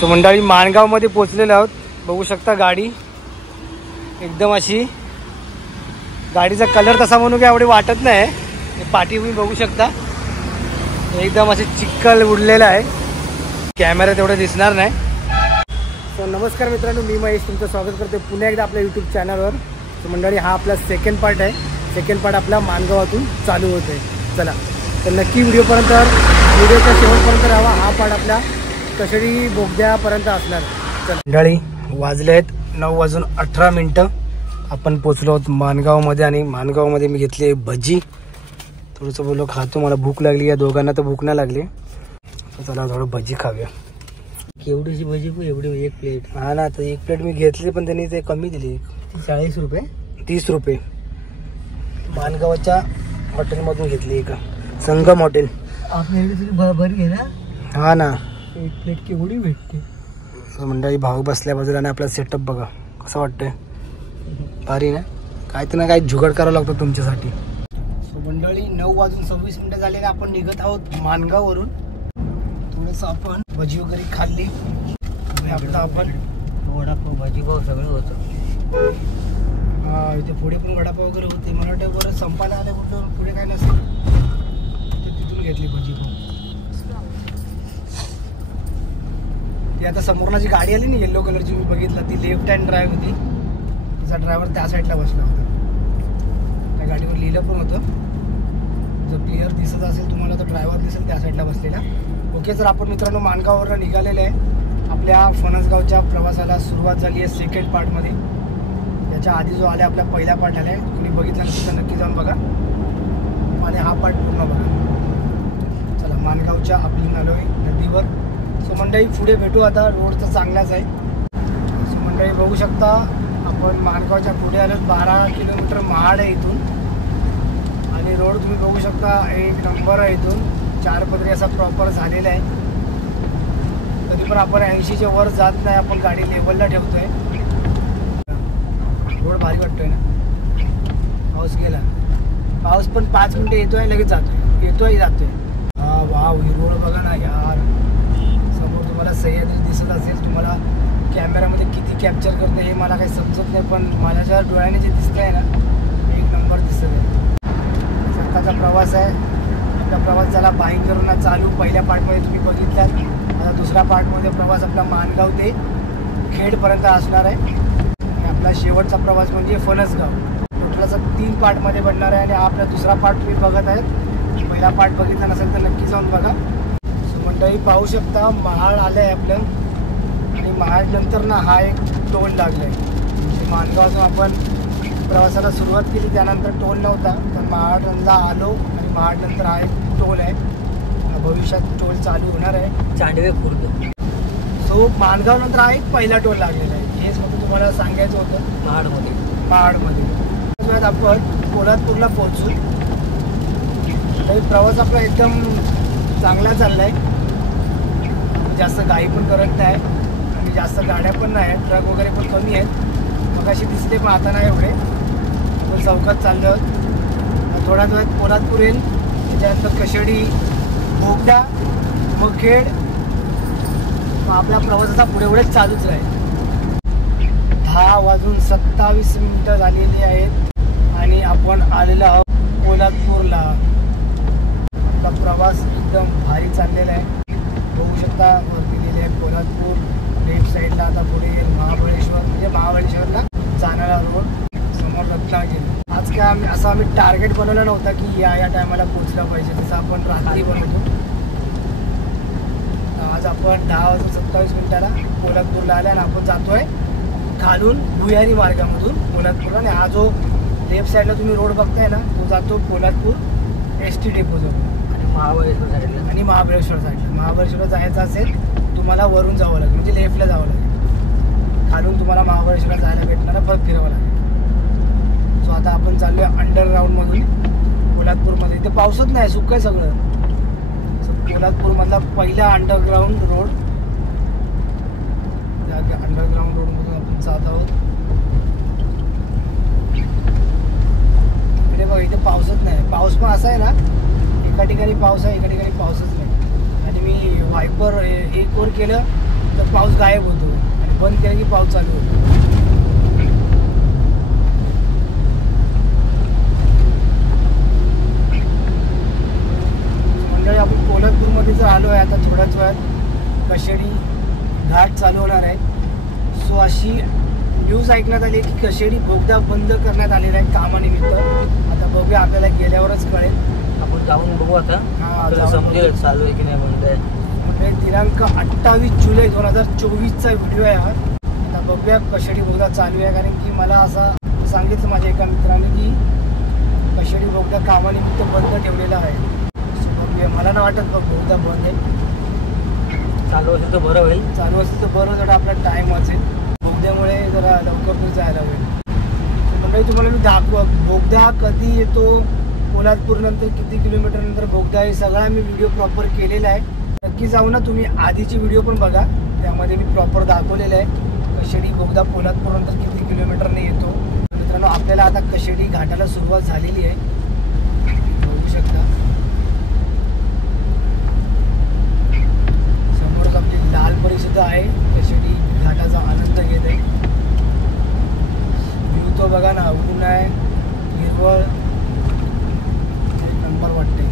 So मंडळी माणगावमध्ये पोचलेलो आहोत. बघू शकता गाडी एकदम अशी, गाडीचा कलर तसा म्हणून काय एवढे वाटत नाही. पाठी तुम्ही बघू शकता एकदम असे चिखल उडलेला आहे. कॅमेरा तेवढं दिसणार नाही. सो नमस्कार मित्रांनो, मी महेश तुमचं स्वागत करते पुन्हा एकदा आपल्या यूट्यूब चॅनलवर. सो मंडळी हा आपला सेकंड पार्ट आहे. सेकंड पार्ट आपला माणगावातून चालू होत आहे. चला तर नक्की व्हिडिओच्या शेवटपर्यंत राहा. हा पार्ट आपल्या कशेडी बोगद्यापर्यंत असणार. चला मंडळी वाजले आहेत 9:18. आपण पोचलो आहोत माणगावमध्ये आणि माणगावमध्ये मी घेतली भजी. थोडंसं बोललो खातो, मला भूक लागली. या दोघांना तर भूक नाही लागली. चला थोडं भजी खाऊया. केवढीशी भजी एवढी एक प्लेट? हा ना, तर एक प्लेट मी घेतली पण त्यांनी ते कमी दिली. 40 रुपये 30 रुपये. माणगावच्या हॉटेलमधून घेतली का, संगम हॉटेल. आपल्या बरी घे ना. हा ना, एक प्लेट केवढी भेटते. मंडळी भाऊ बसल्या बाजूला आणि आपला सेटअप बघा कसं वाटतंय. भारी ना, काय तर ना काय जुगाड करावं लागतं तुमच्यासाठी. सो मंडळी 9:26 झालेले. आपण निघत आहोत माणगाववरून. थोडंसं आपण भजी वगैरे खाल्ली. आता आपण वडापाव भाजीपाव सगळं होतं. हा, इथे पुढे पण वडापाव वगैरे होते. मला वाटतं बरं संपायला आलं कुठं, पुढे काय नसेल तर तिथून घेतली भजी पाव. ती आता समोरला जी गाडी आली ना येल्लो कलरची, मी बघितलं ती लेफ्ट हँड ड्राईव्ह होती. तिचा ड्रायव्हर त्या साईडला बसला होता. त्या गाडीवर लिहिलं पण होतं. जर क्लिअर दिसत असेल तुम्हाला तर ड्रायव्हर दिसेल त्या साईडला बसलेला. ओके, जर आपण मित्रांनो माणगाववरून निघालेले आहे. आपल्या फणसगावच्या प्रवासाला सुरुवात झाली आहे सेकंड पार्टमध्ये. याच्या आधी जो आला आपला पहिला पार्ट आला आहे, तुम्ही बघितला नसेल तर नक्की जाऊन बघा आणि हा पार्ट पूर्ण बघा. चला माणगावच्या आपण आलो आहे नदीवर. सो मंडळी पुढे भेटू. आता रोड तर चांगलाच आहे. सो मंडळी बघू शकता आपण माणगावच्या पुढे आलो. 12 किलोमीटर महाड आहे इथून. आणि रोड तुम्ही बघू शकता एक नंबर आहे. इथून 4 पदरी असा प्रॉपर झालेला आहे. तरी पण आपण 80च्या वर जात नाही. आपण गाडी लेवलला ठेवतोय. रोड भारी वाटतोय ना. पाऊस गेला, पाऊस पण 5 मिनिटं येतोय लगेच जातोय, येतोय जातोय. हा वाव, ही रोड बघा ना यार. समोर तुम्हाला सह्याद्री दिसत असेल. तुम्हाला कॅमेरामध्ये किती कॅप्चर करतं हे मला काही समजत नाही, पण माझ्या डोळ्याने जे दिसतंय ना एक नंबर दिसत आहे. सकाळचा प्रवास आहे. आपला प्रवास झाला भाईंदरून चालू. पहिल्या पार्टमध्ये तुम्ही बघितलात. आता दुसऱ्या पार्टमध्ये प्रवास आपला माणगाव ते खेडपर्यंत असणार आहे. आणि आपला शेवटचा प्रवास म्हणजे फणसगाव. टोटलचा 3 पार्टमध्ये बनणार आहे. आणि आपला दुसरा पार्ट तुम्ही बघत आहेत. पहिला पार्ट बघितला नसेल तर नक्की जाऊन बघा. मंडळी पाहू शकता महाड आलं आहे आपलं. आणि महाड नंतर ना हा एक टोल लागला आहे. म्हणजे माणगावचं आपण प्रवासाला सुरुवात केली त्यानंतर टोल नव्हता, तर महाडला आलो आणि महाड नंतर हा एक टोल आहे. भविष्यात टोल चालू होणार आहे चांडवे खुर्द. सो माणगाव नंतर हा एक पहिला टोल लागलेला आहे. हेच फक्त तुम्हाला सांगायचं होतं. महाडमध्ये आपण पोलादपूरला पोहोचू. तरी प्रवास आपला एकदम चांगला चालला आहे. जास्त घाई पण करत नाही आणि जास्त गाड्या पण नाही आहेत. ट्रक वगैरे पण कमी आहेत. मग अशी दिसते पण आता नाही एवढे. आपण चौकात चाललो आहोत. थोड्याच वेळात पोलादपूर येईल. त्याच्यानंतर कशेडी, बोगदा, मग खेड. मग आपल्या प्रवासाचा पुढे चालूच राहील. 10:27 झालेली आहेत आणि आपण आलेलो आहोत पोलादपूरला. आपला प्रवास एकदम भारी चाललेला आहे. बघू शकता वरती लिहिले आहे पोलादपूर. लेफ्ट साईडला आता पुढे महाबळेश्वर, म्हणजे महाबळेश्वरला जाणारा रोड. समोर रत्नागिरी. आज काय असं आम्ही टार्गेट बनवलं नव्हतं की या टायमाला पोहोचलं पाहिजे, तसं आपण रात्री बनवतो. आज आपण 10:27 पोलादपूरला आले आणि आपण जातोय खालून भुयारी मार्गामधून पोलादपूरला. आणि हा जो लेफ्ट साईडला तुम्ही रोड बघताय ना तो जातो पोलादपूर ST डेपो जवळ आणि महाबळेश्वर साईडला. आणि महाबळेश्वर साईडला, महाबळेश्वरला जायचं असेल तुम्हाला वरून जावं लागेल, म्हणजे लेफ्टला जावं लागेल. खालून तुम्हाला महाबळेश्वरला जायला भेटणार, परत फिरावं लागेल. सो आता आपण चाललोय अंडरग्राऊंडमधून पोलादपूरमध्ये. इथे पावसच नाही, सुकं आहे सगळं. पोलादपूरमधला पहिला अंडरग्राऊंड रोड. अंडरग्राऊंड रोडमधून आपण जात आहोत. इकडे बघा, इथे पावसच नाही. पाऊस पण असा आहे ना, एका ठिकाणी पाऊस आहे, एका ठिकाणी पाऊसच नाही. आणि मी वायपर 1 वर केलं तर पाऊस गायब होतो आणि बंद केला की पाऊस चालू होतो. मंडळी आपण कोल्हापूरमध्ये जर आलो आहे आता थोड्याच वेळात कशेडी घाट चालू होणार आहे. सो अशी न्यूज ऐकण्यात आली की कशेडी बोगदा बंद करण्यात आलेला आहे कामानिमित्त. आता बघूया, आपल्याला गेल्यावरच कळेल. आपण जाऊन बघू आता, हा, आपल्याला जाऊन समजेल चालू आहे की नाही बंद आहे. म्हणजे दिनांक 28 जुलै 2024चा व्हिडिओ आहे हा. आता बघूया कशेडी बोगदा चालू आहे, कारण की मला असं सांगितलं माझ्या एका मित्राने की कशेडी बोगदा कामानिमित्त बंद ठेवलेला आहे. So बघूया, मला नाही वाटत बोगदा बंद आहे. चालू असेल तर बरं होईल. चालू असेल तर बरं, जरा आपला टाईम वाचेल. बोगद्यामुळे जरा लवकर तरी जायला होईल. म्हणजे तुम्हाला मी दाखवा बोगदा कधी येतो, कोल्हापूर नंतर किती किलोमीटर नंतर बोगदा आहे, सगळा मी व्हिडिओ प्रॉपर केलेला आहे. नक्की जाऊ ना, तुम्ही आधीची व्हिडिओ पण बघा, त्यामध्ये मी प्रॉपर दाखवलेलं आहे कशेडी बोगदा कोल्हापूर नंतर किती किलोमीटरने येतो. मित्रांनो, आपल्याला आता कशेडी घाटाला सुरुवात झालेली आहे, बघू शकता. समोरच आपली लालपरी सुद्धा आहे, कशेडी घाटाचा आनंद घेत आहे. व्ह्यू तो बघा ना, ऊन आहे, हिरवळ, एक नंबर वाटते.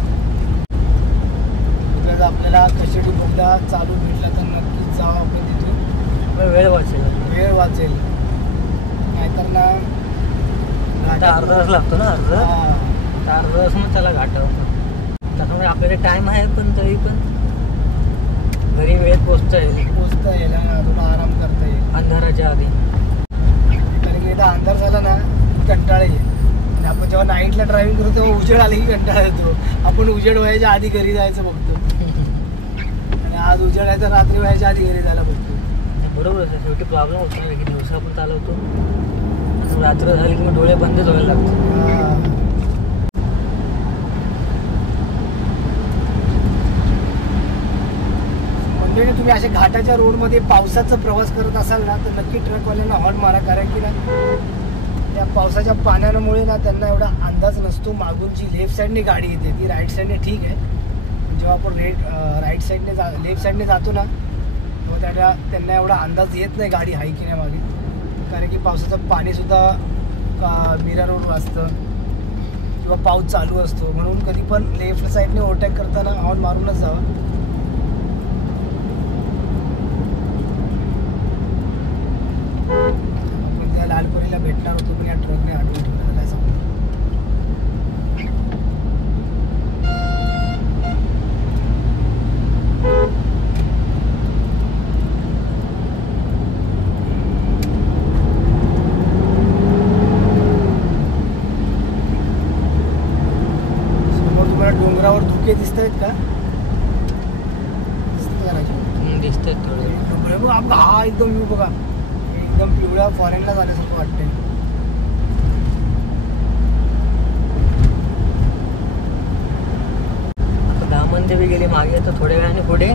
आपल्याला कशेडी बोगदा चालू भेटला तर नक्कीच जावं आपण तिथून. वेळ वाचेल, वेळ वाचेल, नाहीतर ना आता अर्धा तास लागतो ना. अर्धा तास मग त्याला घाटावर. त्याच्यामुळे आपल्याला टाइम आहे, पण तरी पण घरी वेळेत पोचता येईल ना, थोडा आराम करता येईल अंधाराच्या आधी. कारण की एकदा अंधार झाला ना कंटाळा येईल. आणि आपण जेव्हा नाईटला ड्रायव्हिंग करतो तेव्हा उजेड आले की कंटाळा येतो. आपण उजेड व्हायच्या आधी घरी जायचं बघतो, आणि आज उजेड आहे तर रात्री व्हायच्या आधी घरी जायला बघतो. बरोबर आहे. शेवटी प्रॉब्लेम होतो ना की दिवसा पण चालवतो, रात्र झाली की मग डोळे बंदच व्हायला लागतात. म्हणजे तुम्ही अशा घाटाच्या रोडमध्ये पावसाचा प्रवास करत असाल ना तर नक्की ट्रकवाल्यांना हॉर्न मारा, कारण की ना त्या पावसाच्या पाण्यामुळे ना त्यांना एवढा अंदाज नसतो. मागून जी लेफ्ट साईडने गाडी येते ती राईट साईडने ठीक आहे, जेव्हा आपण राईट साईडने लेफ्ट साईडने जातो ना तेव्हा त्यांना एवढा अंदाज येत नाही गाडी आहे की नाही मागे, कारण की पावसाचं पाणीसुद्धा मिरर रोड असतं किंवा पाऊस चालू असतो. म्हणून कधी पण लेफ्ट साईडने ओव्हरटेक करताना हॉर्न मारूनच जावा. आपण त्या लालपरीला भेटणार होतो, पण या ट्रकने आठवण ठेवलं काय सांगू. डोंगरावर धुके दिसत आहेत का? दिसत आहेत थोडे. हा एकदम व्ह्यू बघा, एकदम पिवळ्या फॉरेनला जाण्यासारखं वाटतंय. आता दामन देवी गेली मागे, तर थोड्या वेळाने पुढे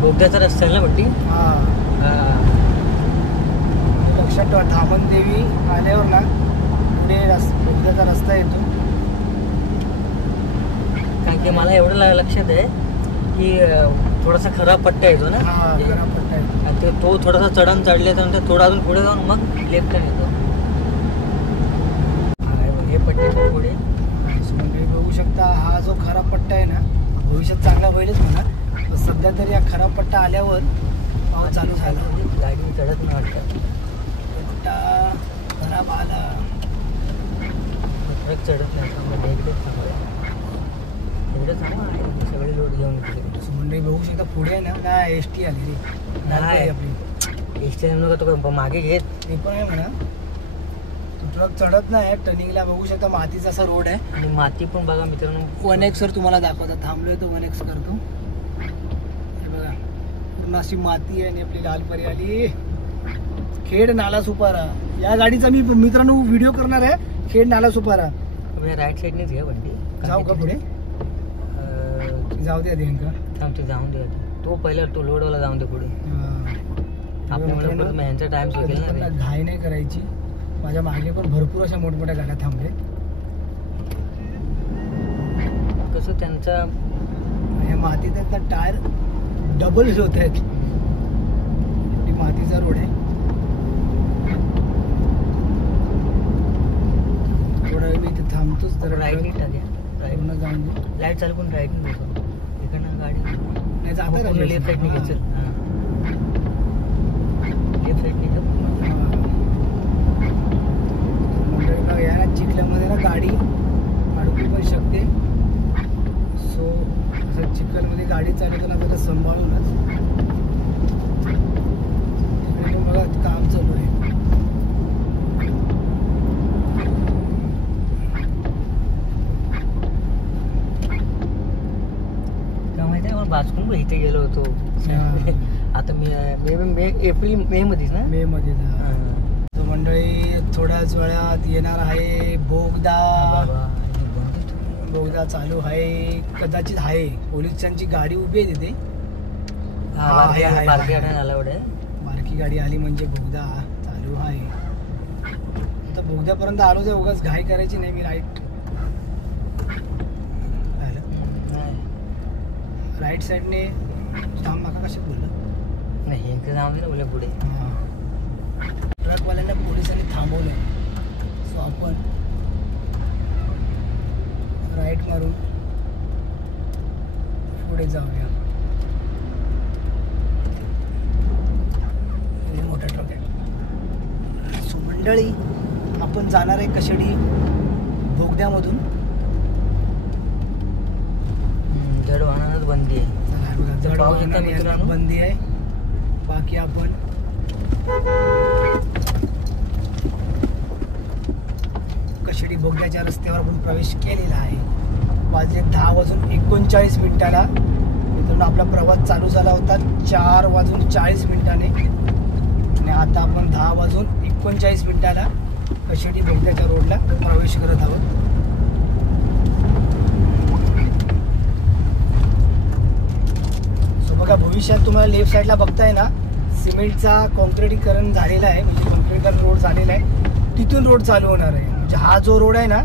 बोगद्याचा रस्ता आहे ना भट्टी. हा, लक्षात ठेवा, दामन देवी आल्यावर ना पुढे बोगद्याचा रस्ता येतो. कारण की मला एवढं लक्षात आहे की थोडासा खराब पट्टा येतो ना. खराब पट्टा येतो, आणि तो थोडासा चढण चढल्यानंतर थोडा अजून पुढे जाऊन मग लेफ्ट येतो. हे पट्टे पुढे बघू शकता. हा जो खराब पट्टा आहे ना भविष्यात चांगला होईलच म्हणा, पण सध्या तरी हा खराब पट्टा आल्यावर पाऊस चालू झाला, गाडी चढत नाही वाटतं. पट्टा खराब आला, ट्रक चढत नाही. सगळे लोड घेऊन मंडळी बघू शकता. पुढे आहे ना एस टी आली रे आपली. एस टी तो मागे घेत ते पण आहे म्हणा. तो ट्रक चढत नाही, टर्निंगला बघू शकता मातीचा असा रोड आहे. आणि माती पण बघा मित्रांनो. 1x तुम्हाला दाखवतात, थांबलोय तो 1x करतो. हे बघा पूर्ण अशी माती आहे. आणि आपली लालपरी आली, खेड नाला सुपारा. या गाडीचा मी मित्रांनो व्हिडिओ करणार आहे, खेड नाला सुपारा. राईट साईडनेच घ्या बंडी. जाऊ का पुढे? जाऊ द्या जाऊन दे. तो पहिला तो लोडवाला जाऊन दे पुढे. आपल्यामुळे ह्यांचा टाइम होईल ना. घाई नाही करायची. माझ्या मागे पण भरपूर अशा मोठमोठ्या गाड्या थांबले. कसं त्यांचा या मातीत टायर डबल होत आहेत. मातीचा रोड आहे. थोडा वेळ मी इथे थांबतोच जरा. राईट नीट टाकूया. पूर्ण जाऊन देऊ. लाईट चालू पण राईट नाही बसू. इकडनं गाडी नाही जाता का लेफ्ट साईडने घ्यायचं. लेफ्ट साईडने मंडळीला या ना चिखल्यामध्ये ना गाडी अडकू पण शकते. सो असं चिखलमध्ये गाडी चालवताना आपल्याला सांभाळूनच. तिकडे पण बघा काम चालू आहे. काय माहिती आहे बाजकून इथे गेलो होतो. आता मे एप्रिल मे मध्येच ना. मे मध्ये तो मंडळी थोड्याच वेळात येणार आहे बोगदा. बोगदा चालू आहे कदाचित आहे. पोलिसांची गाडी उभी आहे तिथे. बारकी गाडी आली म्हणजे बोगदा चालू आहे. आता बोगद्यापर्यंत आलोच आहे. उगाच घाई करायची नाही. मी राईट साईडने थांब. माका कशा बोललं नाही बोला पुढे. ट्रकवाल्यांना पोलिसांनी थांबवलंय. सो आपण राईट मारून पुढे जाऊया. मोठा ट्रक आहे. सो मंडळी आपण जाणार आहे कशेडी बोगद्यामधून. जड वाहनांनाच बंदी आहे. जड वाहनांना बंदी आहे. बाकी आपण कशेडी बोगद्याच्या रस्त्यावर आपण प्रवेश केलेला आहे. वाजले 10:39 मिनिटाला आपला प्रवास चालू झाला होता 4:40 आणि आता आपण 10:39 कशेडी बोगद्याच्या रोडला प्रवेश करत आहोत. बघा भविष्यात तुम्हाला लेफ्ट साईडला बघताय ना सिमेंटचा कॉन्क्रिटीकरण झालेला आहे. म्हणजे कॉन्क्रिटीकरण रोड झालेला आहे. तिथून रोड चालू होणार आहे. म्हणजे हा जो रोड आहे ना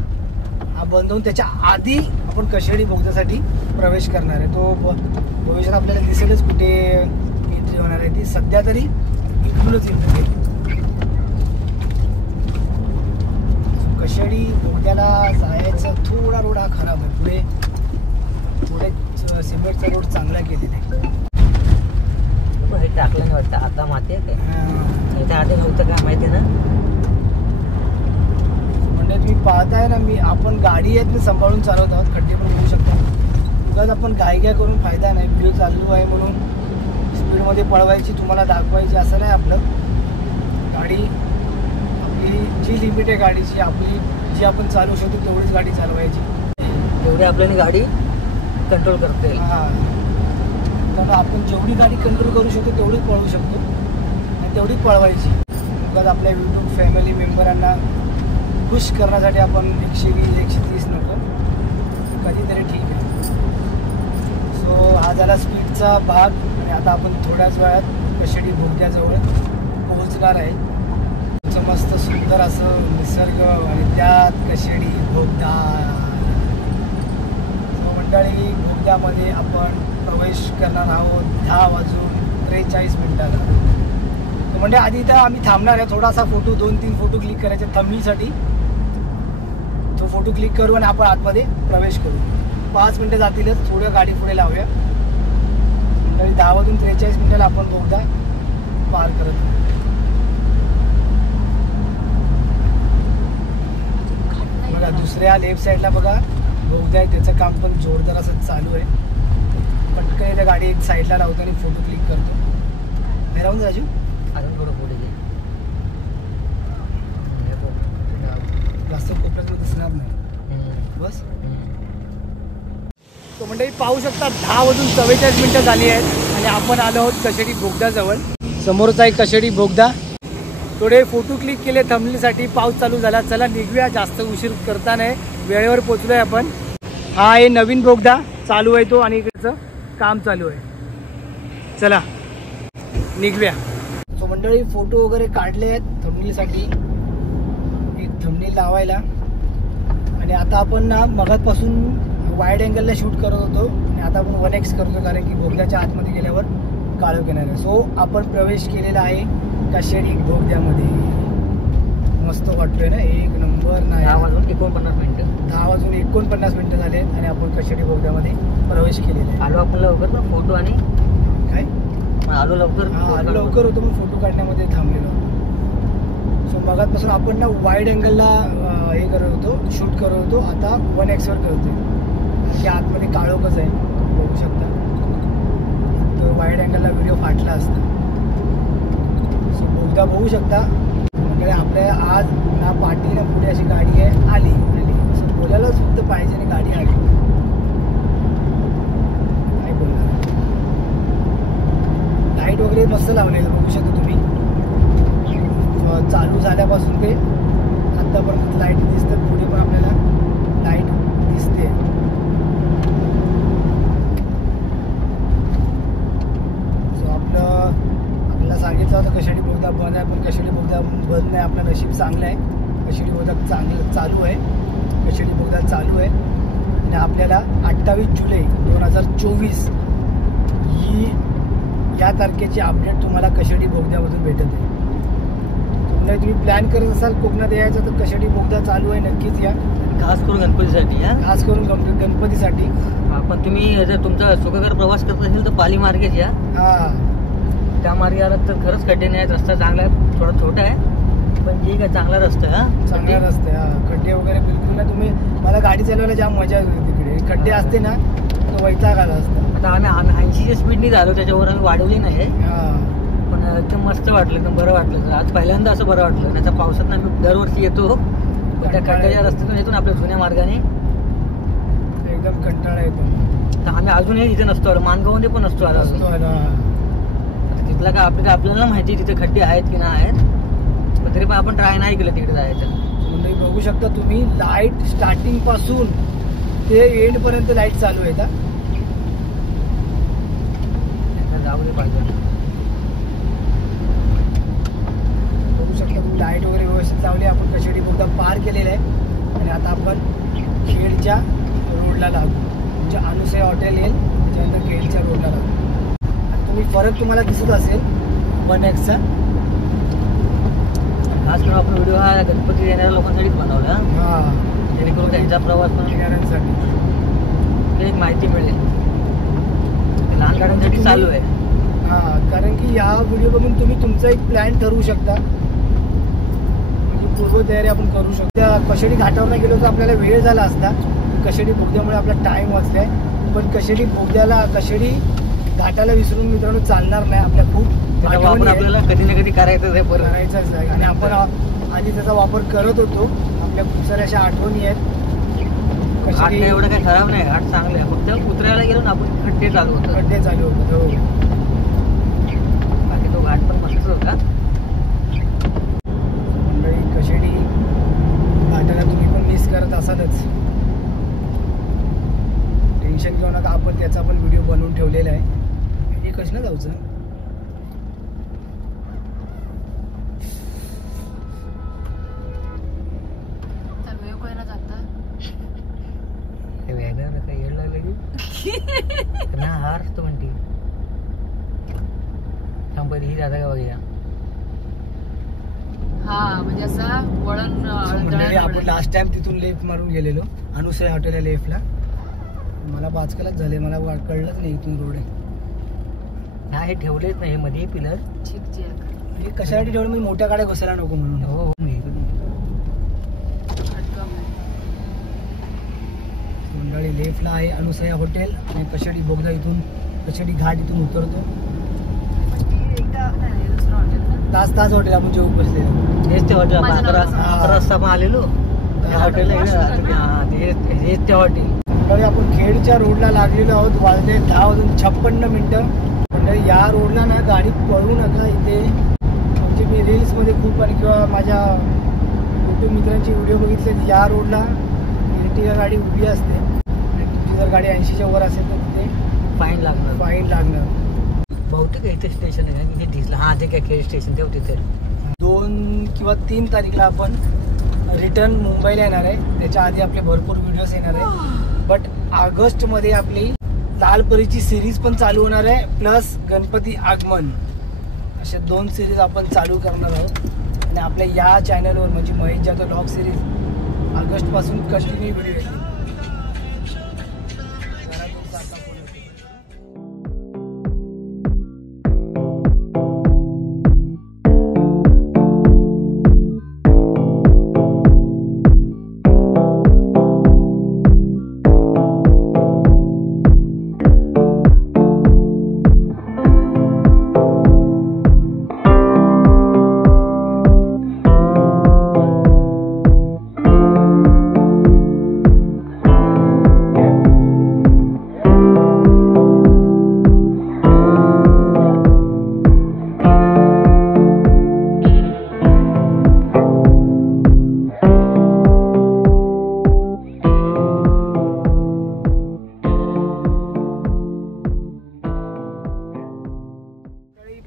हा बंद होऊन त्याच्या आधी आपण कशेडी बोगद्यासाठी प्रवेश करणार आहे. तो भविष्यात आपल्याला दिसेलच कुठे एंट्री होणार आहे ती. सध्या तरी इकडूनच एंट्री. कशेडी बोगद्याला जायचा थोडा रोड हा खराब आहे. पुढे सिमेंटचा रोड चांगला केलेला आहे. हे टाकलं नाही वाटतं. आता माती आहे काय इथे आधी नव्हतं काय माहिती ना. म्हणजे तुम्ही पाहताय ना आपण गाडी आहेत ना सांभाळून चालवत आहोत. खड्डे पण होऊ शकतात. उगाच आपण घाई करून फायदा नाही. व्हिडिओ चालू आहे म्हणून स्पीडमध्ये पळवायची तुम्हाला दाखवायची असं नाही. आपलं गाडी आपली जी लिमिट आहे गाडीची आपली जी आपण चालवू शकतो तेवढीच गाडी चालवायची. तेवढी आपल्याला गाडी कंट्रोल करता येईल. त्यामुळे आपण जेवढी गाडी कंट्रोल करू शकतो तेवढीच पळवू शकतो आणि तेवढीच पळवायची. उगाच आपल्या यूट्यूब फॅमिली मेंबरांना खुश करण्यासाठी आपण 120-130 नको. कधीतरी ठीक आहे. सो हा झाला स्पीडचा भाग. आणि आता आपण थोड्याच वेळात कशेडी बोगद्याजवळ पोहोचणार आहे. मस्त सुंदर असं निसर्ग आणि त्यात कशेडी बोगदा. मंडळी बोगद्यामध्ये आपण प्रवेश करणार आहोत 10:43 म्हणजे आधी इथं आम्ही थांबणार आहे. थोडासा फोटो 2-3 फोटो क्लिक करायचे थंबनेलसाठी. तो फोटो क्लिक करू आणि आपण आतमध्ये प्रवेश करू. 5 मिनिटं जातीलच. थोडं गाडी पुढे लावूया. मंडळी 10:43 आपण बोगदा पार करत. बघा दुसऱ्या लेफ्ट साईडला बघा बोगदा आहे. त्याचं काम पण जोरदार असं चालू आहे. पटकन येत्या गाडी एक साईडला लावतो आणि फोटो क्लिक करतो. हे राहून राजू अजून थोडं पुढे जास्त कोपऱ्याकडे दिसणार नाही. बस तो मंडळी पाहू शकता 10:44 झाली आहेत आणि आपण आलो आहोत कशेडी बोगद्याजवळ. समोरचा एक कशेडी बोगदा. थोडे फोटो क्लिक केले थंबनेलसाठी. पाऊस चालू झाला. चला निघूया. जास्त उशीर करता नाही. वेळेवर पोचलोय आपण. हा आहे नवीन बोगदा चालू आहे तो आणि इकडचं काम चालू आहे. चला निघूया. तो मंडळी फोटो वगैरे काढले आहेत थंबनेलसाठी. एक थंबनेल लावायला. आणि आता आपण ना मगापासून वाईड अँगलला शूट करत होतो आणि आता आपण 1x करतो कारण की बोगद्याच्या आतमध्ये गेल्यावर काळोख येणार आहे. सो आपण प्रवेश केलेला आहे कशेडी बोगद्यामध्ये. मस्त वाटतोय ना, एक नंबर. नाही 10 वाजून 49 मिनिटं. 10 वाजून 49 मिनिटं झाले आणि आपण कशेडी बोगद्यामध्ये प्रवेश केलेला आहे. आलो आपण लवकर ना फोटो आणि काय आलो लवकर. आलो लवकर होतो, मग फोटो काढण्यामध्ये थांबलेलो. सो मगातपासून आपण ना वाईड अँगलला हे करत होतो, शूट करत होतो. आता 1x वर करतोय. आतमध्ये काळोखच आहे, बघू शकता. तर वाईड अँगलला व्हिडिओ फाटला असता. सो बोगदा बघू शकता. म्हणजे आपल्या आज ना पाठी ना पुढे अशी गाडी आहे, आली असं बोलायलाच फक्त पाहिजे आणि गाडी आली. काय बोलणार. लाईट वगैरे मस्त लावलेलं बघू शकता तुम्ही. चालू झाल्यापासून ते आतापर्यंत लाईट दिसतात. पुढे पण आपल्याला लाईट दिसते. सो आपल्याला सांगितलं होतं कशेडी बोगदा बंद आहे, पण कशेडी बोगदा बंद नाही. आपलं नशीब चांगलं आहे, कशेडी बोगदा चालू आहे. कशेडी बोगदा चालू आहे आणि आपल्याला 28 जुलै 2024 ही या तारखेची अपडेट तुम्हाला कशेडी बोगद्यामधून भेटत आहे. तुम्ही प्लॅन करत असाल कोकणात यायचं तर कशेडी बोगदा चालू आहे, नक्कीच या. खास करून गणपतीसाठी. खास करून गणपतीसाठी. पण तुम्ही जर तुमचा सुखकर प्रवास करत असेल तर पाली मार्गेच या. त्या मार्गे आलात तर खरंच खड्डे नाही आहेत. रस्ता चांगला आहे, थोडा छोटा आहे पण ठीक आहे, चांगला रस्ता आहे. चांगला रस्ता आहे. खड्डे वगैरे बिलकुल नाही. तुम्ही मला गाडी चालवायला जाम मजा येते तिकडे. खड्डे असते ना तर वैताग आला असता. आता आम्ही 80च्या स्पीडनी झालो, त्याच्यावर आम्ही वाढवली नाही. पण एकदम मस्त वाटलं, एकदम बरं वाटलं. आज पहिल्यांदा असं बरं वाटलं. त्याच्या पावसात आम्ही दरवर्षी येतो, त्या खड्ड्याच्या रस्त्यातून येतो ना आपल्या जुन्या मार्गाने. एकदम कंटाळा येतो. तर आम्ही अजूनही इथे नसतो आलो, मानगावमध्ये पण नसतो आलो. तिथला काय आपल्याला माहिती तिथे खड्डे आहेत की नाही आहेत, पण तरी पण आपण ट्राय नाही केलं तिकडे जायचं. म्हणजे बघू शकता तुम्ही, लाईट स्टार्टिंग पासून ते एंड पर्यंत लाईट चालू आहे. जाऊ दे पाहिजे. बघू शकता तुम्ही, लाईट वगैरे व्यवस्थित लावली. आपण कशेडी बोगदा पार केलेला आहे आणि आता आपण खेडच्या रोडला लागू. म्हणजे अनुसया हॉटेल येईल, त्याच्यानंतर खेडच्या रोडला लागू. तुम्ही फरक तुम्हाला दिसत असेल 1x चा. खास करून आपण व्हिडिओ हा गणपती येणाऱ्या लोकांसाठीच बनवला. जेणेकरून त्यांचा प्रवास पण येणाऱ्यांसाठी एक माहिती मिळेल. लहान गाड्यांसाठी चालू आहे. कारण की या व्हिडिओ बघून तुम्ही तुमचा एक प्लॅन ठरवू शकता. म्हणजे पूर्वतयारी आपण करू शकतो. कशेडी घाटावर नाही गेलो तर आपल्याला वेळ झाला असता. कशेडी बोगद्यामुळे आपला टाइम वाचलाय. पण कशेडी बोगद्याला, कशेडी घाटाला विसरून मित्रांनो चालणार नाही. आपल्या खूप आपल्याला कधी ना कधी करायचंच आहे आणि आपण आधी त्याचा वापर करत होतो. आपल्या खूप साऱ्या अशा आठवणी आहेत. घाट एवढं काही खराब नाही, घाट चांगलं आहे. फक्त उतरायला गेलो ना आपण खड्डे चालू होतो. बाकी तो घाट पण मस्त होता. मंडळी, कशेडी घाटाला तुम्ही पण मिस करत असालच. टेन्शन घेऊ नका, आपण त्याचा पण व्हिडिओ बनवून ठेवलेला आहे. हे कसं ना जाऊचं. हारतो म्हणते थांबली ही दादा का बघूया. म्हणजे असा वळण. आपण लास्ट टाइम तिथून लेफ्ट मारून गेलेलो अनुसया हॉटेलला लेफ्टला. मला बाचकलाच झाले, मला कळलंच नाही इथून रोड आहे. हे ठेवलेच नाही मध्ये पिलर. हे कशासाठी ठेवलं, मी मोठ्या गाड्या घुसायला नको म्हणून. हो मंडळी, लेफ्टला आहे अनुसया हॉटेल आणि कशेडी बोगदा. इथून कशेडी घाट इथून उतरतो. ताज हॉटेल आपण जेवून बसलेलो. हेच ते हॉटेल. 11 वाजता आपण आलेलो हॉटेल. हेच ते हॉटेल. मंडळी, आपण खेडच्या रोडला लागलेलो आहोत. वाजले 10 वाजून 56 मिनिटं. मंडळी, या रोडला ना गाडी पळवू नका. इथे म्हणजे मी रील्समध्ये खूप आणि किंवा माझ्या कुटुंब मित्रांची व्हिडिओ बघितले. या रोडला एर्टिगा गाडी उभी असते आणि तुमची जर गाडी 80च्या वर असेल तर तिथे फाईन लागणार. बहुतेक इथे स्टेशन आहे इथे दिसलं. ते काय खेड स्टेशन तेव्हा तिथे 2 किंवा 3 तारीखला आपण रिटर्न मुंबईला येणार आहे. त्याच्या आधी आपले भरपूर व्हिडिओज येणार आहे. बट ऑगस्टमध्ये आपली लाल परीची सिरीज पण चालू होणार आहे, प्लस गणपती आगमन, अशा 2 सिरीज आपण चालू करणार आहोत. आणि आपल्या या चॅनलवर म्हणजे महेश जाधव ब्लॉग सिरीज ऑगस्टपासून कंटिन्यू व्हिडिओ येतील.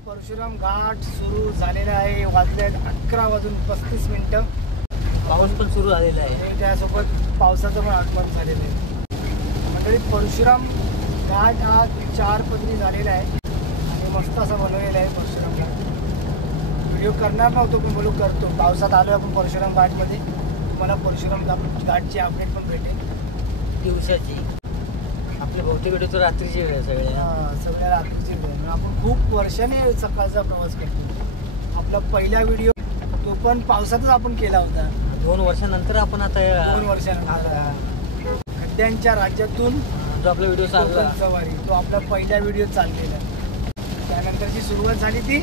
परशुराम घाट सुरू झालेला आहे. वाजले आहेत 11:35. पाऊस पण सुरू झालेला आहे आणि त्यासोबत पावसाचं पण आगमन झालेलं आहे. मंडळी परशुराम घाट हा 4 पदरी झालेला आहे आणि मस्त असा बनवलेला आहे परशुराम घाट. व्हिडिओ करणार नव्हतो पण बोलू करतो. पावसात आलो आपण परशुराम घाटमध्ये. तुम्हाला परशुराम घाटची अपडेट पण भेटेल दिवसाची. आपले बहुतेक व्हिडिओ तर रात्रीची वेळ सगळ्या रात्रीची वेळ. आपण खूप वर्षाने सकाळचा प्रवास करतो. आपला पहिला व्हिडिओ तो पण पावसातच आपण केला होता. 2 वर्षानंतर आपण आता 2 वर्षानंतर खड्ड्यांच्या राज्यातून जो आपला व्हिडिओ चालला सवारी, तो आपला पहिला व्हिडिओ चाललेला. त्यानंतरची सुरुवात झाली ती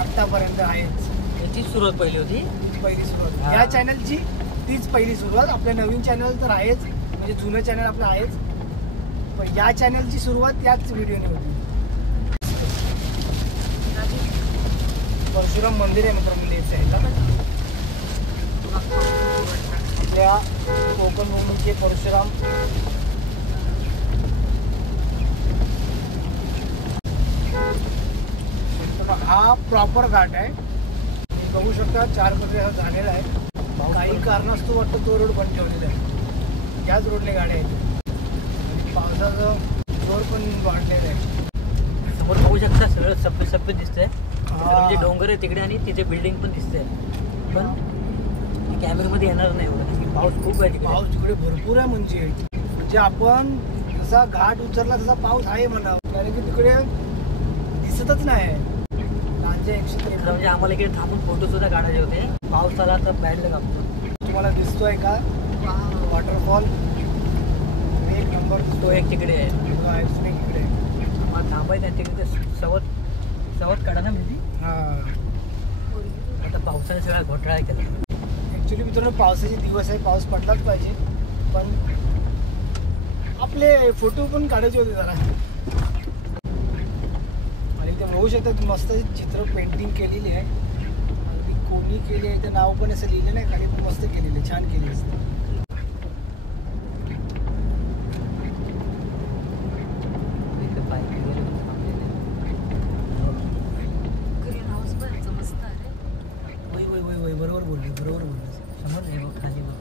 आतापर्यंत आहेच. याची सुरुवात पहिली होती. पहिली सुरुवात या चॅनलची तीच पहिली सुरुवात. आपल्या नवीन चॅनल तर आहेच, म्हणजे जुनं चॅनल आपलं आहेच, पण या चॅनलची सुरुवात याच व्हिडिओने होती. परशुराम मंदिर आहे मित्रांनो लेफ्ट साईडला. आपल्या कोकण भूमीचे परशुराम हा प्रॉपर घाट आहे. तुम्ही बघू शकता 4 पदरी हा झालेला आहे. काही कारणास्तव वाटतं तो रोड बंद ठेवलेला आहे. याच रोडने गाड्या आहेत. पावसाचा जोर पण वाढलेला आहे. समोर बघू शकता सगळं सफेद सफेद दिसतंय. म्हणजे डोंगर आहे तिकडे आणि तिथे बिल्डिंग पण दिसते. पण कॅमेऱ्यामध्ये येणार नाही एवढं. पाऊस खूप आहे तिकडे. पाऊस तिकडे भरपूर आहे. म्हणजे आपण जसा घाट उतरला तसा पाऊस आहे म्हणा, कारण की तिकडे दिसतच नाही. म्हणजे आम्हाला इकडे थांबून फोटो सुद्धा काढायचे होते. पाऊस आला तर बॅडला कापतो. तुम्हाला दिसतोय का वॉटरफॉल? एक नंबर. तो एक तिकडे आहे. इकडे थांबायचं आहे तिकडे. सवत काढा ना म्हणजे. आता पावसाने सगळा घोटाळा केला. ॲक्च्युली मित्रांनो पावसाचे दिवस आहे, पाऊस पडलाच पाहिजे, पण आपले फोटो पण काढायचे होते जरा. आणि इथे बघू शकता मस्त चित्र पेंटिंग केलेली आहे. अगदी कोणी केली आहे ते नाव पण असं लिहिलं नाही खाली, पण मस्त केलेलं आहे, छान केली असते. बरोबर बोलले. समोर नाही बघ, खाली बघ.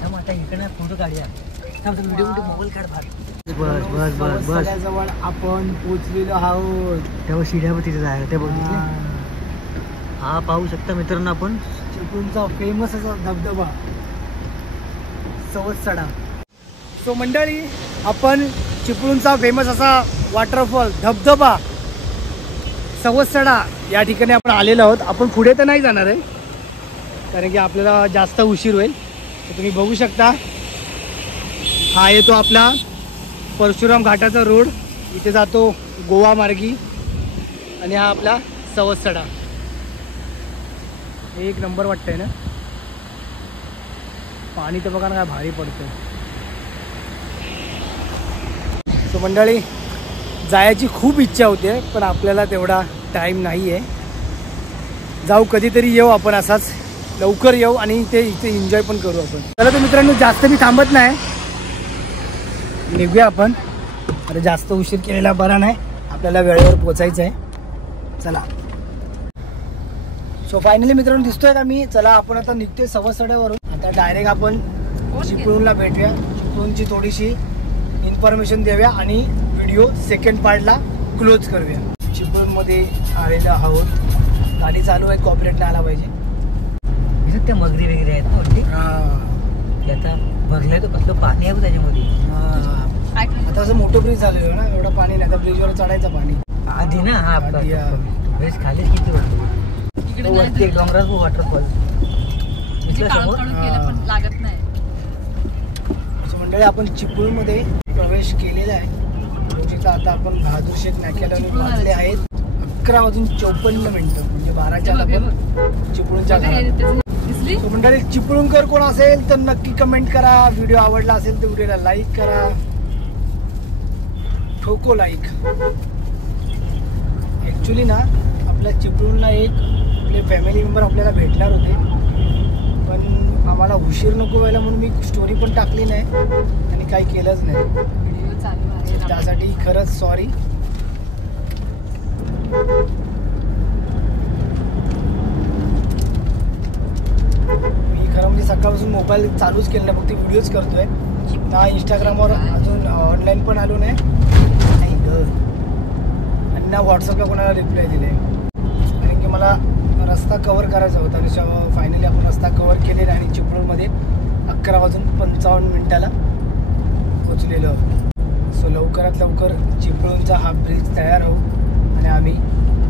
थांब आता इकडे फोटो काढूया. व्हिडिओ मोबाईल काढ भाग. बस जवळ आपण पोचलेलो आहोत. तेव्हा शिड्यावर तिथे जायला ते बघितले. हा पाहू शकता मित्रांनो आपण चिपळूणचा फेमस असा धबधबा सवत्सडा. सो मंडळी आपण चिपळूणचा फेमस असा वॉटरफॉल धबधबा सवत्सडा या ठिकाणी आपण आलेलो आहोत. आपण पुढे तर नाही जाणार आहे कारण की आपल्याला जास्त उशीर होईल. तर तुम्ही बघू शकता हा येतो आपला परशुराम घाटाचा रोड. इथे जातो गोवा मार्गी आणि हा आपला सवत्सडा. एक नंबर वाटतंय ना. पाणी तर बघा ना काय भारी पडतंय. सो मंडळी जायची खूप इच्छा होते पण आपल्याला तेवढा टाईम नाही आहे. जाऊ कधीतरी येऊ आपण असाच लवकर येऊ आणि इथे एन्जॉय पण करू आपण. चला तर मित्रांनो जास्त मी थांबत नाही, निघूया आपण. आता जास्त उशीर केलेला बरा नाही, आपल्याला वेळेवर पोचायचं आहे. चला. सो फायनली मित्रांनो दिसतोय का मी. चला आपण आता निघतोय सवत्सड्यावरून. आता डायरेक्ट आपण चिपळूणला भेटूया. चिपळूणची थोडीशी इन्फॉर्मेशन देऊया आणि व्हिडिओ सेकंड पार्टला क्लोज करूया. चिपळूणमध्ये आलेलो आहोत. गाडी चालू आहे, कॉपरेट नाही आला पाहिजे. त्या मगरी वगैरे आहेत ना वरती. ते आता भरलंय तर कसलं पाणी आहे त्याच्यामध्ये. आता असं मोठं ब्रिज झालेलं ना, एवढं पाणी नाही. आता ब्रिजवर चढायचं पाणी आधी ना. हा आधी, हा. ब्रिज खालीच किती वाटतो इकडे वरती डोंगरात वॉटरफॉल काळू केलं पण लागत नाही. असं मंडळी आपण चिपळूणमध्ये प्रवेश केलेला आहे. रोजीचा आता आपण बहादूर शेख नाक्याला वाजले आहेत 11:54 म्हणजे 12च्या आपण चिपळूणच्या घरात. दिसली So मंडळी, चिपळूणकर कोण असेल तर नक्की कमेंट करा. व्हिडिओ आवडला असेल तर व्हिडिओला लाईक करा. ठोको लाईक. ॲक्च्युली ना आपल्या चिपळूणला एक आपले फॅमिली मेंबर आपल्याला भेटणार होते, पण आम्हाला उशीर नको व्हायला म्हणून मी स्टोरी पण टाकली नाही आणि काही केलंच नाही. व्हिडिओ चालू आहे. त्यासाठी खरंच सॉरी. मी खरं म्हणजे सकाळपासून मोबाईल चालूच केलं नाही, फक्त व्हिडिओज करतोय ना. इंस्टाग्रामवर अजून ऑनलाईन पण आलो नाही आणि ना व्हॉट्सअपला कोणाला रिप्लाय दिले, कारण की मला रस्ता कव्हर करायचा होता. आणि फायनली आपण रस्ता कव्हर केलेला आणि चिपळूणमध्ये 11:55 पोचलेलो. सो लवकरात लवकर चिपळूणचा हा ब्रिज तयार हो आणि आम्ही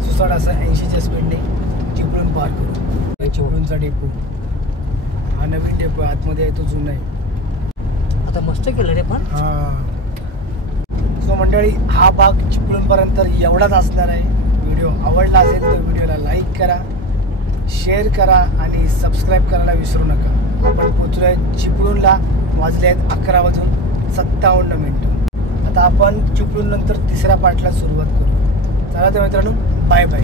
सुसाट असं 80च्या स्पीडने चिपळूण पार करू. चिपळूणचा डेपो हा नवीन डेपो आतमध्ये आहे, तो जुना आहे. आता मस्त केलं रे पण. सो मंडळी, हा भाग चिपळूणपर्यंत एवढाच असणार आहे. व्हिडिओ आवडला असेल तर व्हिडिओला लाईक करा, शेअर करा आणि सबस्क्राईब करायला विसरू नका. आपण पोचलो आहे चिपळूणला. वाजले आहेत 11:57. आता आपण चिपळूण नंतर तिसऱ्या पार्टला सुरुवात करू. चला तर मित्रांनो, बाय बाय.